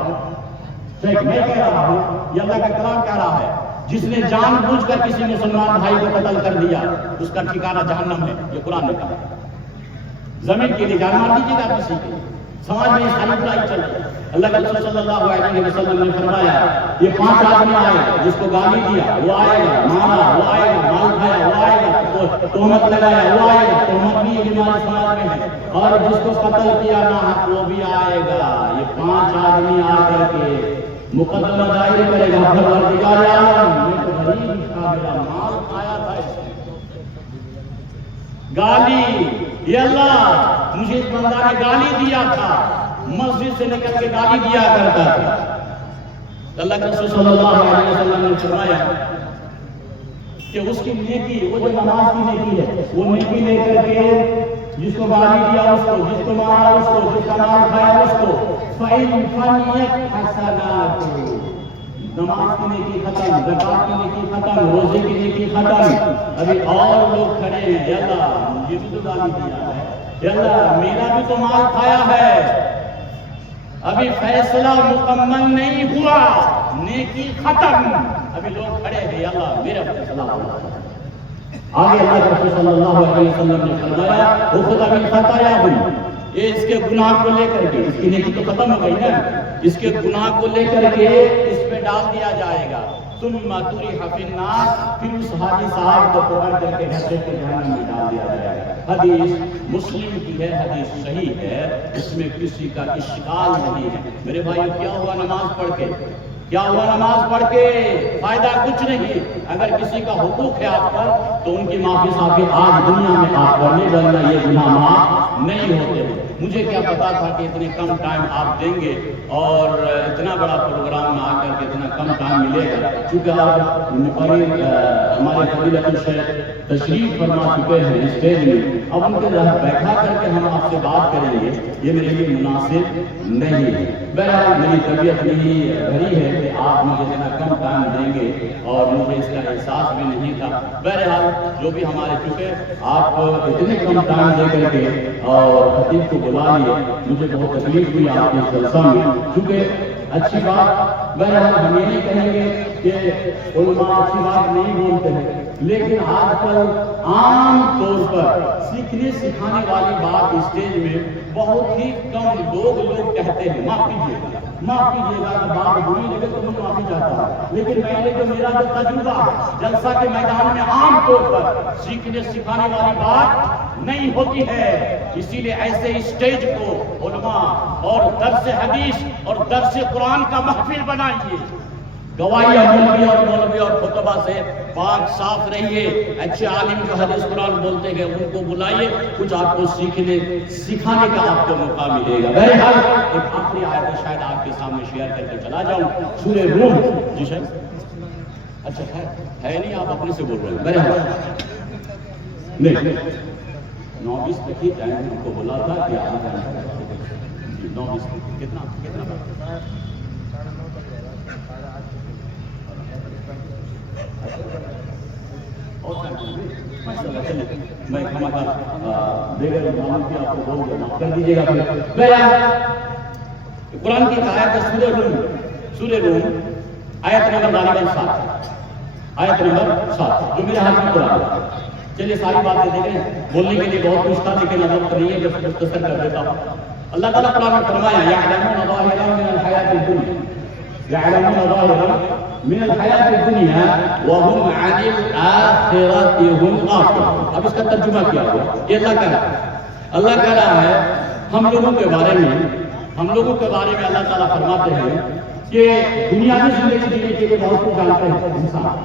میں کہہ رہا ہوں یہ اللہ کا کلام کہہ رہا ہے جس نے جان بوجھ کر کسی مسلمان بھائی کو قتل کر دیا اس کا ٹھکانہ جہنم ہے یہ قرآن نے کہا زمین کے لیے جان مار دیجیے گا کسی کے سماج میں ساری برائی چل رہی ہے اللہ کے رسول صلی اللہ علیہ وسلم نے فرمایا یہ 5 آدمی آئے جس کو گالی دیا وہ آئے گا مارا وہ آئے گا مال کھایا وہ آئے گا تو تہمت لگایا وہ آئے گا، تہمت بھی یہ ہمارے سماج میں ہے، اور جس کو قتل کیا ناحق وہ بھی آئے گا۔ یہ 5 آدمی آ کر کے مقدمہ دائر کرے گا، پروردگار عالم یہ تو غریب تھا، میرا مال کھایا تھا اس نے، گالی، یہ اللہ مجھے اس بندہ نے گالی دیا تھا، مسجد سے نکل کے گالی دیا کرتا تھا۔ اللہ کے رسول صلی اللہ علیہ وسلم نے فرمایا کہ اس کی نیکی، وہ جو نماز کی نیکی ہے، وہ نیکی لے کر کے جس کو گالی دیا اس کو، جس کو مارا اس کو، جس کا مال کھایا اس کو، فَإِنْ فَنِيَتْ حَسَنَاتُ، نماز کی نیکی ختم، زکات کی نیکی ختم، روزے کی نیکی ختم، ابھی اور لوگ کھڑے ہیں، یا اللہ مجھے بھی تو گالی دیا ہے، یا اللہ میرا بھی تو مال کھایا ہے، ابھی فیصلہ مکمل نہیں ہوا، نیکی ختم، ابھی لوگ کھڑے ہیں، یا اللہ میرا فیصلہ ہوا۔ آگے اللہ کے رسول صلی اللہ علیہ وسلم نے فرمایا اخذ من خطاياهم، یہ اس کے گناہ کو لے کر کے، اس کی نیکی تو ختم ہو گئی نا، اس کے گناہ کو لے کر کے اس پہ ڈال دیا جائے گا، ثم طرح فی النار، پھر اس حاجی صاحب کو پکڑ کر کے حضرت جہنم میں ڈال دیا جائے گا۔ حدیث مسلم کی ہے، حدیث صحیح ہے، اس میں کسی کا اشکال نہیں ہے۔ میرے بھائیو کیا ہوا نماز پڑھ کے، کیا ہوا نماز پڑھ کے، فائدہ کچھ نہیں۔ اگر کسی کا حقوق ہے آپ پر تو ان کی معافی صافی آج دنیا میں آپ کر لیں، ورنہ یہ گناہ معاف نہیں ہوتے ہیں۔ مجھے کیا پتا تھا کہ اتنے کم ٹائم آپ دیں گے اور اتنا بڑا پروگرام میں آ کر کے اتنا کم ٹائم ملے گا، چونکہ آپ مقرر ہمارے فضیلت الشیخ تشریف فرما چکے ہیں اسٹیج میں، اب ان کے بیٹھا کر کے ہم آپ سے بات کریں گے، یہ میرے لیے مناسب نہیں ہے۔ بہرحال میری طبیعت نہیں بھری ہے کہ آپ مجھے اتنا کم ٹائم دیں گے اور مجھے اس کا احساس بھی نہیں تھا۔ بہرحال جو بھی ہمارے چکے آپ اتنے کم ٹائم دے کر کے اور خطیب کو بلا لیے، مجھے بہت تکلیف ہوئی آپ کے جلسہ میں، چونکہ اچھی بات، بہرحال ہم یہ نہیں کہیں گے کہ علماء اچھی بات نہیں بولتے ہیں، لیکن آج کل عام طور پر سیکھنے سکھانے والی بات اسٹیج میں بہت ہی کم لوگ کہتے ہیں۔ معاف کیجیے گا کہ بات بری لگے تو میں معافی چاہتا ہوں، لیکن میں نے جو میرا جو تجربہ جلسہ کے میدان میں عام طور پر سیکھنے سکھانے والی بات نہیں ہوتی ہے، اسی لیے ایسے اسٹیج کو علماء اور درس حدیث اور درس قرآن کا محفل بنائیے۔ گواہی مولوی اور خطبہ سے پاک صاف رہیے، اچھے عالم جو حدیث قرآن بولتے ہیں ان کو بلائیے، کچھ آپ کو سیکھنے سکھانے کا آپ کو موقع ملے گا۔ بہرحال ایک آخری آیت شاید آپ کے سامنے شیئر کر کے چلا جاؤں، سورہ روم۔ جی شاید اچھا ہے نہیں، آپ اپنے سے بول رہے ہیں۔ بہرحال نہیں 9:20 تک ہی ٹائم ہم کو بولا تھا کہ آپ 9:20 کتنا میں دیگر معلوم کیا آپ کو بول کر دیجیے گا۔ قرآن کی آیت ہے سورہ روم آیت نمبر 7، آیت نمبر 7 جو میرے ہاتھ میں قرآن ہے۔ چلیے ساری باتیں دیکھیں، بولنے کے لیے بہت کچھ تھا لیکن وقت نہیں ہے، بس مختصر کر دیتا ہوں۔ اللہ تعالیٰ قرآن میں فرمایا یعلمون ظاہرا من الحیات الدنیا، یعلمون ظاہرا من الحیات الدنیا وهم عن الآخرۃ هم غافلون۔ اب اس کا ترجمہ کیا ہوا؟ یہ اللہ کہہ رہا ہے ہم لوگوں کے بارے میں اللہ تعالیٰ فرماتے ہیں کہ دنیا میں زندگی جینے کے لیے بہت کچھ جانتے ہیں انسان۔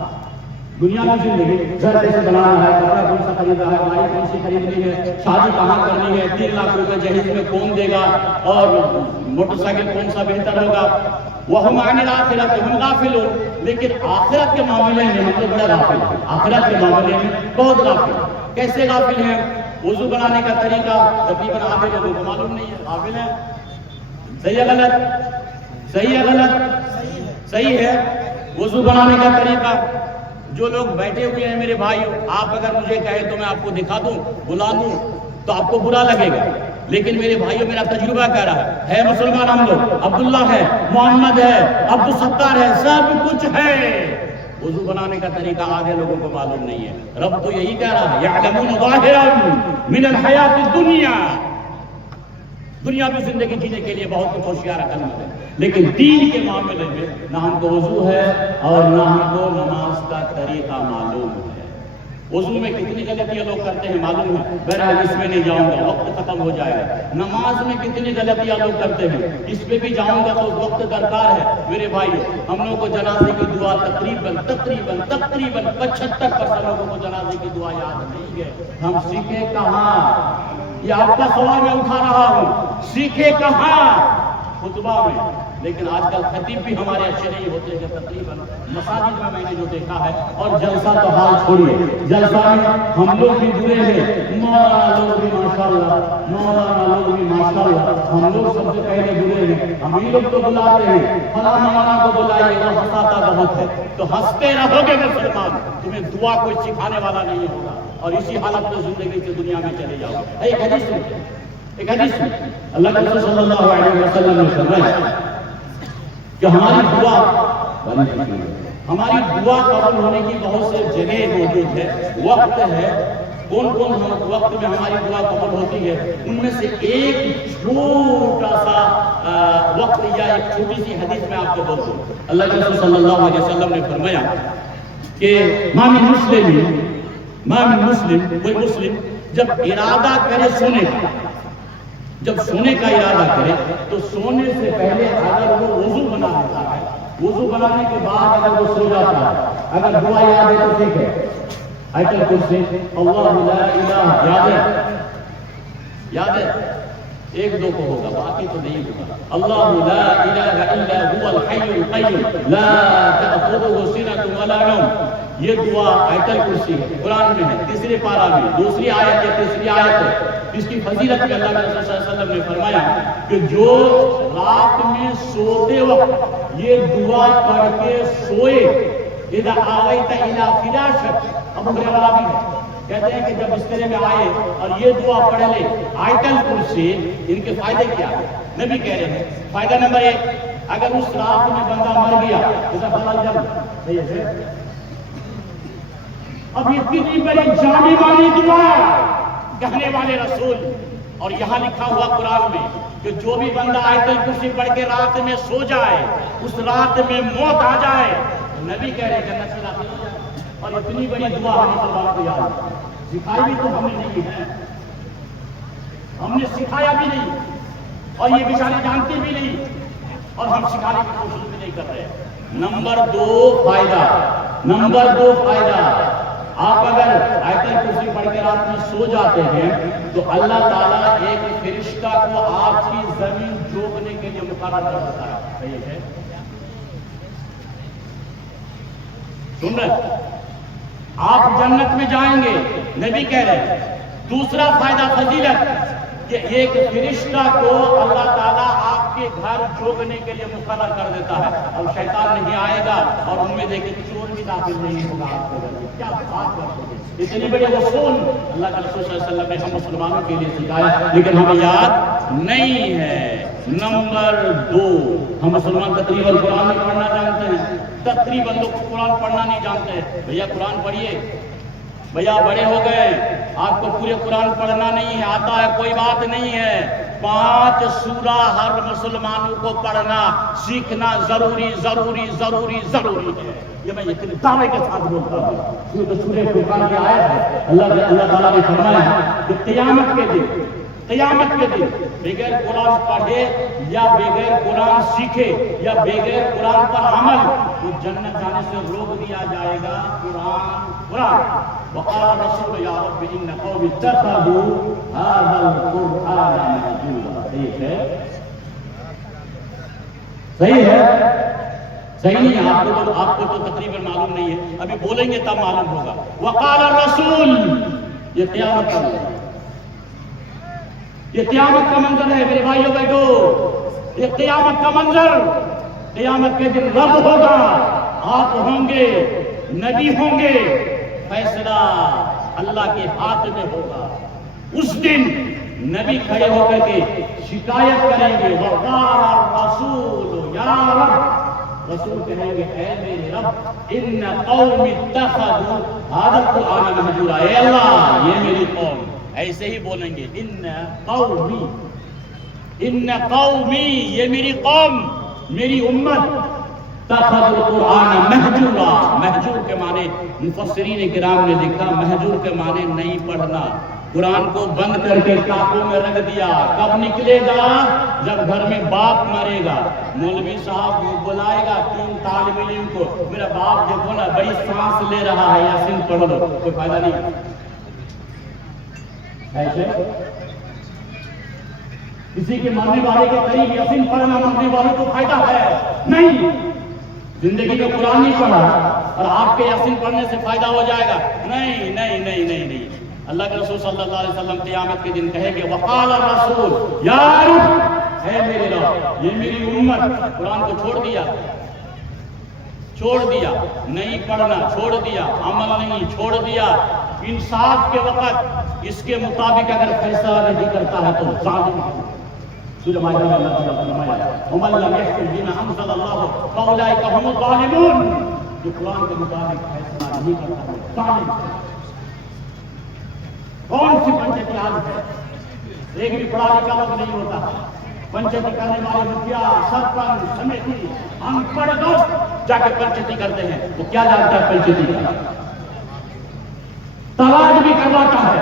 دنیا میں زندگی گھر کیسے بنانا ہے، کپڑا کون سا خریدنا ہے، گاڑی کون سی خریدنی ہے، شادی کہاں کرنی ہے، 3 لاکھ روپے جہیز میں کون دے گا اور موٹر سائیکل کون سا بہتر ہوگا۔ وَهُمْ عَنِ الْآخِرَةِ هُمْ غَافِلُونَ، لیکن آخرت کے معاملے میں ہم لوگ بڑے غافل ہیں، آخرت کے معاملے میں بہت غافل ہیں۔ کیسے غافل ہیں؟ وضو بنانے کا طریقہ تقریباً آدھے لوگوں کو معلوم نہیں ہے، غافل ہیں۔ صحیح ہے غلط؟ صحیح ہے غلط؟ صحیح ہے۔ وضو بنانے کا طریقہ جو لوگ بیٹھے ہوئے ہیں میرے بھائیو، آپ اگر مجھے کہے تو میں آپ کو دکھا دوں، بلا دوں تو آپ کو برا لگے گا، لیکن میرے بھائیو میرا تجربہ کہہ رہا ہے مسلمان ہم لوگ، عبداللہ ہے، محمد ہے، عبدالستار ہے، سب کچھ ہے۔ وضو بنانے کا طریقہ آدھے لوگوں کو معلوم نہیں ہے۔ رب تو یہی کہہ رہا ہے یعلمون ظاہرا من الحیات الدنیا، دنیا میں زندگی جینے کے لیے بہت کچھ ہوشیار عقل مند ہے، لیکن دین کے معاملے میں نہ ہم کو وضو ہے اور نہ ہم کو نماز کا طریقہ معلوم ہے۔ وضو میں کتنی غلطیاں لوگ کرتے ہیں معلوم ہے، بہرحال اس میں نہیں جاؤں گا، وقت ختم ہو جائے گا۔ نماز میں کتنی غلطیاں لوگ کرتے ہیں، اس پہ بھی جاؤں گا تو وقت درکار ہے۔ میرے بھائیو، ہم لوگوں کو جنازے کی دعا تقریباً 75% لوگوں کو جنازے کی دعا یاد نہیں ہے۔ ہم سیکھے کہاں؟ یہ آپ کا سوال میں اٹھا رہا ہوں، سیکھے کہاں؟ خطبہ میں۔ لیکن آج کل خطیب بھی ہمارے اچھے نہیں ہوتے ہیں تقریباً مساجد میں نے جو دیکھا ہے، اور جلسہ تو حال چھوڑیے، جلسہ میں ہم لوگ بھی برے ہیں، مولانا لوگ بھی ماشاءاللہ، مولانا لوگ بھی ماشاءاللہ، ہم لوگ سب سے پہلے برے ہیں۔ ہم ہی لوگ تو بلاتے ہیں، فلاں مولانا کو بلائیے، وہ ہنساتا بہت ہے، تو ہنستے رہو گے مسلمان، تمہیں دعا کوئی سکھانے والا نہیں ہوگا، اور اسی حالت میں زندگی سے دنیا میں چلے جاؤ گے۔ ایک حدیث میں اللہ کے رسول صلی اللہ علیہ وسلم نے فرمایا کہ ہماری دعا قبول ہونے کی بہت سے جگہ موجود ہے، وقت ہے۔ کون وقت میں ہماری دعا قبول ہوتی ہے؟ ان میں سے ایک چھوٹا سا وقت یا ایک چھوٹی سی حدیث میں آپ کو بول دوں۔ اللہ کے رسول صلی اللہ علیہ وسلم نے فرمایا کہ ما من مسلم، کوئی مسلم جب ارادہ کرے سونے کا، جب سونے کا ارادہ کرے تو سونے سے پہلے اگر وہ وضو بنا لیتا ہے، وضو بنانے کے بعد اگر وہ سو جاتا ہے، اگر دعا یاد ہے تو ٹھیک ہے، آیت الکرسی، اللہ لا الہ، یاد ہے، ایک دو کو ہوگا، باقی تو نہیں ہوگا۔ اللہ لا الہ الا هو الحی القیوم لا تأخذہ سنۃ ولا نوم، یہ دعا آیت الکرسی قرآن میں ہے، تیسرے پارہ میں، دوسری آیت ہے، تیسری آیت ہے۔ اس کی فضیلت میں اللہ کے رسول صلی اللہ علیہ وسلم نے فرمایا کہ جو رات میں سوتے وقت یہ دعا پڑھ کے سوئے، اذا آویت الی فراشک، ابو ہریرہ بھی ہے، کہتے ہیں کہ جب بسترے میں آئے اور یہ دعا پڑھ لے آیت الکرسی، ان کے فائدے کیا ہیں؟ نبی کہہ رہے ہیں فائدہ نمبر 1، اگر اس رات میں بندہ مر گیا صحیح ہے، اب یہ کتنی بڑی جامع والی دعا کہنے والے رسول، اور یہاں لکھا ہوا قرآن میں کہ جو بھی بندہ آیت الکرسی پڑھ کے رات میں سو جائے، اس رات میں موت آ جائے، نبی کہہ رہے جنت سے داخل ہو جائے۔ اور اتنی بڑی دعا ہم مسلمان کو یاد ہے، سکھائی بھی تو ہم نے نہیں ہے، ہم نے سکھایا بھی نہیں، اور یہ بیچارے جانتے بھی نہیں، اور ہم سکھانے کی کوشش بھی نہیں کر رہے۔ نمبر 2 فائدہ، آپ اگر آیت الکرسی پڑھ کے رات میں سو جاتے ہیں تو اللہ تعالیٰ ایک فرشتہ کو آپ کی زمین جوگنے کے لیے مقرر کر دیتا ہے، صحیح ہے، سن رہے؟ آپ جنت میں جائیں گے، نبی کہہ رہے ہیں۔ دوسرا فائدہ فضیلت کہ ایک فرشتہ کو اللہ تعالیٰ آپ کے گھر جوگنے کے لیے مقرر کر دیتا ہے، اور شیطان نہیں آئے گا، اور ان میں دیکھیں چور بھی داخل نہیں ہوگا آپ کو۔ کیا بات کرتے ہیں، اتنی بڑی اصول اللہ کے رسول صلی اللہ علیہ وسلم نے ہم مسلمانوں کے لیے سکھایا، لیکن ہمیں یاد نہیں ہے۔ نمبر 2، ہم مسلمان تقریباً قرآن میں پڑھنا جانتے ہیں، تقریباً لوگ قرآن پڑھنا نہیں جانتے ہیں۔ بھیا قرآن پڑھیے، بھیا بڑے ہو گئے، آپ کو پورے قرآن پڑھنا نہیں آتا ہے، کوئی بات نہیں ہے۔ 5 سورہ ہر مسلمانوں کو پڑھنا سیکھنا ضروری ہے۔ یہ میں اتنے دعوے کے ساتھ بولتا ہوں، سورہ فرقان کی آیت ہے، اللہ تعالیٰ نے فرمایا کہ قیامت کے دن بغیر قرآن پڑھے یا بغیر قرآن سیکھے یا بغیر قرآن پر عمل، وہ جنت جانے سے روک دیا جائے گا۔ قرآن وقال رسول یا رب ان قوم اتخذوا هذا القرآن مهجورا، صحیح ہے، صحیح نہیں ہے، آپ کو تو تقریباً معلوم نہیں ہے، ابھی بولیں گے تب معلوم ہوگا۔ وقال الرسول، یہ قیامت کا منظر ہے، یہ قیامت کا منظر ہے میرے بھائیوں بیٹھو، یہ قیامت کا منظر، قیامت کے دن رب ہوگا، آپ ہوں گے، نبی ہوں گے، فیصلہ اللہ کے ہاتھ میں ہوگا۔ اس دن نبی کھڑے ہو کر کے شکایت کریں گے، وقال الرسول یا رب، رسول کہیں گے اے میرے رب، ان قوم اتخذوا هذا القرآن مہجورا، اے اللہ یہ میری قوم، ایسے ہی بولیں گے، ان قومی، یہ میری قوم، میری امت اتخذوا القرآن مہجورا، مہجور کے معنی مفسرین کرام نے لکھا مہجور کے معنی نہیں پڑھنا، قرآن کو بند کر کے کاپوں میں رکھ دیا۔ کب نکلے گا؟ جب گھر میں باپ مرے گا، مولوی صاحب بلائے گا 3 طالب علم کو، میرا باپ دیکھو نا بڑی سانس لے رہا ہے، یاسین پڑھ لو، کوئی فائدہ نہیں ایسے کسی کے مرنے والے کے قریب یاسین پڑھنا مرنے والوں کو فائدہ ہے نہیں۔ زندگی میں قرآن نہیں پڑھا اور آپ کے یاسین پڑھنے سے فائدہ ہو جائے گا، نہیں نہیں نہیں نہیں نہیں۔ اللہ کے رسول صلی اللہ علیہ وسلم قیامت کے دن کہے گے وقال الرسول یا رب، اے میرے رب یہ میری امت قرآن کو چھوڑ دیا نہیں پڑھنا، چھوڑ دیا عمل نہیں، چھوڑ دیا، انصاف کے وقت اس کے مطابق اگر فیصلہ نہیں کرتا ہے تو ظالم ہے۔ سورہ مائدہ میں اللہ تعالیٰ فرمایا وَمَن لَّمْ يَحْكُم بِمَا أَنزَلَ اللَّهُ فَأُولَٰئِكَ هُمُ الظَّالِمُونَ، جو قرآن کے مطابق فیصلہ نہیں کرتا ہے ظالم ہے۔ کون سی پنچیتی عادت ہے؟ ایک بھی پڑھا لکھا لوگ نہیں ہوتا، پنچیتی کرنے والے مکھیا سرپنچ سمیتی ان پڑھ لوگ جا کے پنچیتی کرتے ہیں، تو کیا جانتا ہے پنچیتی کا؟ تلاش بھی کرواتا ہے۔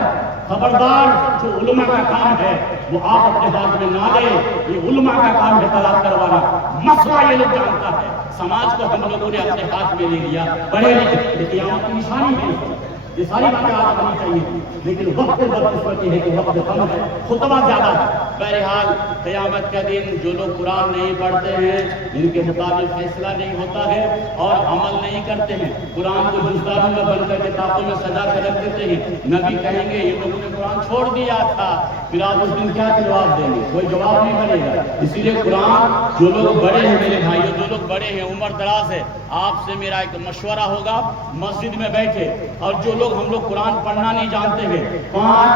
خبردار، جو علماء کا کام ہے وہ آپ اپنے ہاتھ میں نہ لیں، یہ علماء کا کام ہے طلاق کروانا، مسئلہ یہ لوگ جانتا ہے۔ سماج کو ہم لوگوں نے اپنے ہاتھ میں لے لیا، پڑھے لکھے، یہ قیامت کی نشانی ہے، یہ ساری باتیں آج ہونی چاہیے، لیکن وقت بدقسمتی ہے کہ وقت کم ہے، خطبہ زیادہ ہے۔ بہرحال قیامت کا دن جو لوگ قرآن نہیں پڑھتے ہیں، جن کے مطابق فیصلہ نہیں ہوتا ہے اور عمل نہیں کرتے ہیں، قرآن کو جزدانوں میں بند کر کے کتابوں میں سجا کر رکھ دیتے ہیں، نبی کہیں گے یہ لوگوں نے قرآن چھوڑ دیا تھا، پھر آپ اس دن کیا جواب دیں گے؟ کوئی جواب نہیں بنے گا۔ اسی لیے قرآن، جو لوگ بڑے ہیں میرے بھائیوں، جو لوگ بڑے ہیں عمر دراز ہے، آپ سے میرا ایک مشورہ ہوگا، مسجد میں بیٹھے اور جو لوگ ہم لوگ قرآن پڑھنا نہیں جانتے ہیں، 5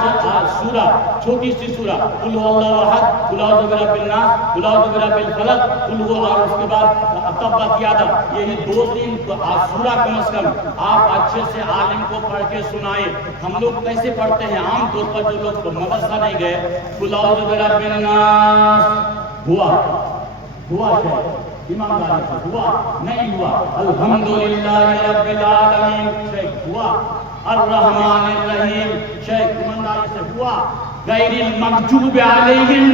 سورہ، چھوٹی سی سورہ، قل هو اللہ احد، قل اعوذ برب الناس، قل اعوذ برب الفلق، قل هو، اور اس کے بعد تبت یادا، یہی 2-3 سورہ کم از کم آپ اچھے سے عالم کو پڑھ کے سنائے۔ ہم لوگ کیسے پڑھتے ہیں؟ عام طور پر جو لوگ مدرسہ نہیں گئے، قل اعوذ برب الناس ہوا شاید ایمانداری سے ہوا نہیں ہوا، الحمدللہ رب العالمین شیخ ہوا، الرحمن الرحیم شیخ ایمانداری سے ہوا، غیر المغضوب علیہم،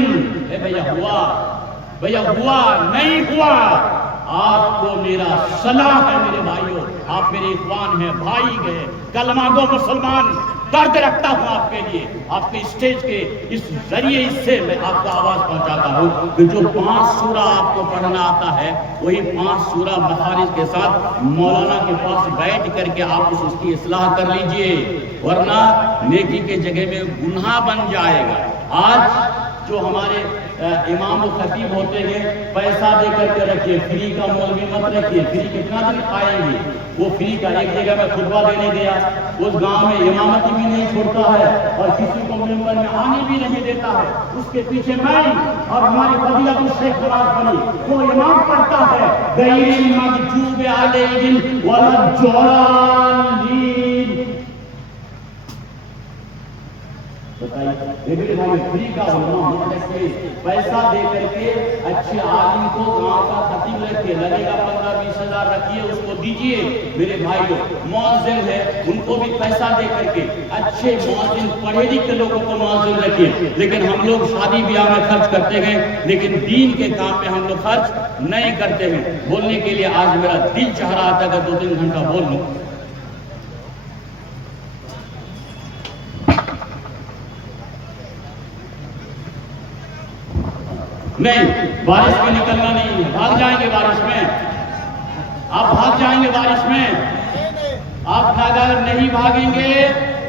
اے بھیا ہوا نہیں ہوا۔ آپ کو میرا صلاح ہے میرے بھائیوں، آپ میرے اخوان ہیں، بھائی گئے، کلمہ گو مسلمان، درد رکھتا ہوں آپ کے لیے، آپ کے اسٹیج کے اس ذریعے سے میں آپ کا آواز پہنچاتا ہوں کہ جو 5 سورہ آپ کو پڑھنا آتا ہے، وہی 5 سورہ مخارج کے ساتھ مولانا کے پاس بیٹھ کر کے آپ اس کی اصلاح کر لیجئے، ورنہ نیکی کے جگہ میں گناہ بن جائے گا۔ آج جو ہمارے امام و خطیب ہوتے ہیں، پیسہ دے کر کے رکھیے، فری کا مولوی مت رکھیے، فری کتنا دن کھائیں گے؟ وہ فری کا ایک جگہ میں خطبہ دینے گیا، اس گاؤں میں امامتی بھی نہیں چھوڑتا ہے اور کسی کو ممبر میں آنے بھی نہیں دیتا ہے، اس کے پیچھے میں اور ہماری فضیلت الشیخ فراز بنی، وہ امام پڑھتا ہے غیر المغضوب علیہم ولا الضالین۔ بتائیے فری کا پیسہ دے کر کے اچھے عالم کو گاؤں کا خطیب رکھیے، لگے گا 15-20 ہزار رکھیے، اس کو دیجئے۔ میرے بھائیوں مؤذن ہے، ان کو بھی پیسہ دے کر کے اچھے مؤذن پڑھے لکھے لوگوں کو مؤذن رکھیے۔ لیکن ہم لوگ شادی بیاہ میں خرچ کرتے ہیں، لیکن دین کے کام میں ہم لوگ خرچ نہیں کرتے ہیں۔ بولنے کے لیے آج میرا دل چاہ رہا تھا کہ 2-3 گھنٹہ بول لوں، نہیں، بارش میں نکلنا نہیں ہے، بھاگ جائیں گے بارش میں، آپ بھاگ جائیں گے بارش میں، آپ اگر نہیں بھاگیں گے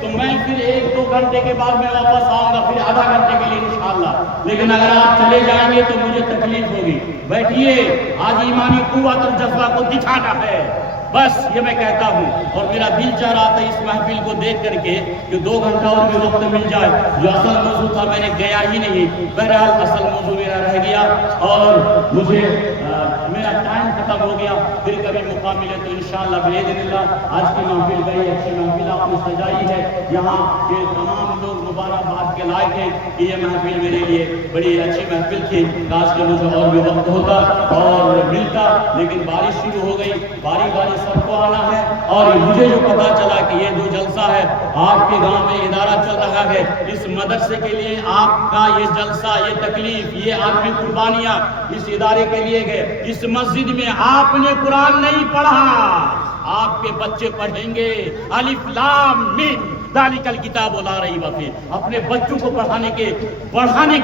تو میں پھر 1-2 گھنٹے کے بعد میں واپس آؤں گا، پھر آدھا گھنٹے کے لیے انشاءاللہ، لیکن اگر آپ چلے جائیں گے تو مجھے تکلیف ہوگی۔ بیٹھیے، آج ایمانی قوت اور جذبہ کو دکھانا ہے، بس یہ میں کہتا ہوں۔ اور میرا دل چاہ رہا تھا اس محفل کو دیکھ کر کے کہ 2 گھنٹہ اور بھی وقت مل جائے، جو اصل موضوع تھا میں نے گیا ہی نہیں، بہرحال اصل موضوع میرا رہ گیا اور مجھے میرا ٹائم ختم ہو گیا، پھر کبھی موقع ملے تو انشاءاللہ بإذن اللہ۔ آج کی محفل بڑی اچھی محفل آپ نے سجائی ہے، یہاں کے تمام لوگ دوبارہ بات کے لائق ہے کہ یہ محفل میرے لیے بڑی اچھی محفل تھی، کاش کہ مجھے اور بھی وقت ہوتا اور ملتا، لیکن بارش شروع ہو گئی، باری باری سب کو آنا ہے۔ اور مجھے جو پتا چلا کہ یہ جو جلسہ ہے آپ کے گاؤں میں ادارہ چل رہا ہے، اس مدرسے کے لیے آپ کا یہ جلسہ، یہ تکلیف، یہ آپ کی قربانیاں اس ادارے کے لیے گئے۔ اس مسجد میں آپ نے قرآن نہیں پڑھا، آپ کے بچے پڑھیں گے الف لام میم ذالک الکتاب لا ریب فیہ۔ اپنے بچوں کو پڑھانے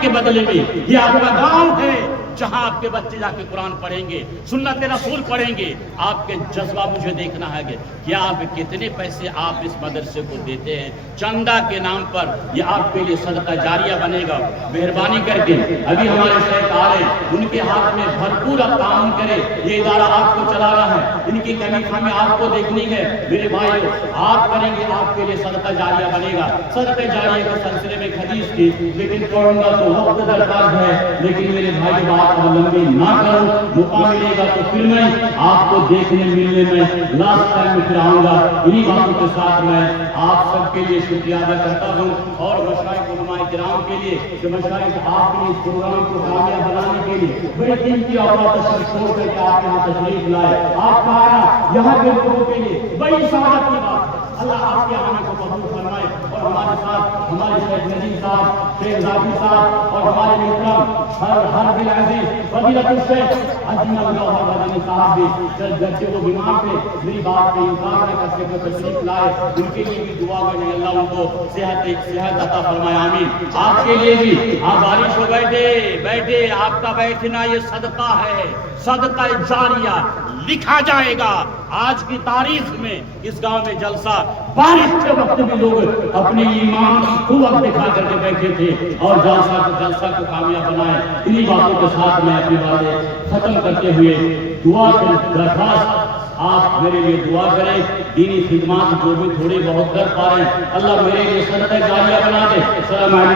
کے بدلے میں یہ آپ کا گاؤں ہے جہاں آپ کے بچے جا کے قرآن پڑھیں گے، سنت رسول پڑھیں گے۔ آپ کے جذبہ مجھے دیکھنا ہے کہ کیا آپ کتنے پیسے آپ اس مدرسے کو دیتے ہیں چندہ کے نام پر، یہ آپ کے لیے صدقہ جاریہ بنے گا۔ مہربانی کر کے ابھی ہمارے شیخ آ رہے ہیں، ان کے ہاتھ میں بھرپور آپ تعاون کرے، یہ ادارہ آپ کو چلانا ہے، ان کی کمی خامی آپ کو دیکھنی ہے۔ میرے بھائیو، آپ کریں گے آپ کے لیے صدقہ جاریہ بنے گا۔ صدقہ جاریہ کے سلسلے میں ایک حدیث تھی، لیکن پڑھوں گا تو وقت درکار ہے، لیکن میرے بھائی بات لمبی نہ کروں، موقع ملے گا تو پھر میں آپ کو دیکھنے ملنے میں لاسٹ ٹائم میں پھر آؤں گا۔ انہی باتوں کے ساتھ میں آپ سب کے لیے شکریہ ادا کرتا ہوں، اور مشائخ علماء کرام کے لیے کہ مشائخ آپ نے اس پروگرام کو کامیاب بنانے کے لیے بڑے قیمتی اوقات تشریف چھوڑ کر کے آپ یہاں تشریف لائے۔ آپ کا آنا یہاں کے لوگوں کے لیے بڑی سعادت کی بات ہے۔ اللہ آپ کے آنے کو قبول فرمائے، اور ہمارے ساتھ ہمارے شیخ نجیب صاحب، شیخ ذاکر صاحب، اور ہمارے محترم ہر دل عزیز فضیلت الشیخ عظیم اللہ مدنی صاحب بھی جبکہ وہ بیمار تھے، میری بات پہ انکار نہ کر کے تشریف لائے، ان کے لیے بھی دعا کریں اللہ ان کو صحت عطا فرمائے، آمین۔ آپ کے لیے بھی آپ بارش ہو بیٹھے، آپ کا بیٹھنا یہ صدقہ ہے، صدقہ جاریہ لکھا جائے گا۔ آج کی تاریخ میں اس گاؤں میں جلسہ، بارش کے وقت بھی لوگ اپنے ایمان کی قوت دکھا کر کے بیٹھے تھے اور جلسہ کو کامیاب بنائے۔ انہی باتوں کے ساتھ میں اپنی باتیں ختم کرتے ہوئے دعا کی درخواست، آپ میرے لیے دعا کریں، دینی خدمات جو بھی تھوڑی بہت کر پا رہے ہیں اللہ میرے لیے صدقہ جاریہ بنا دے۔ السلام علیکم۔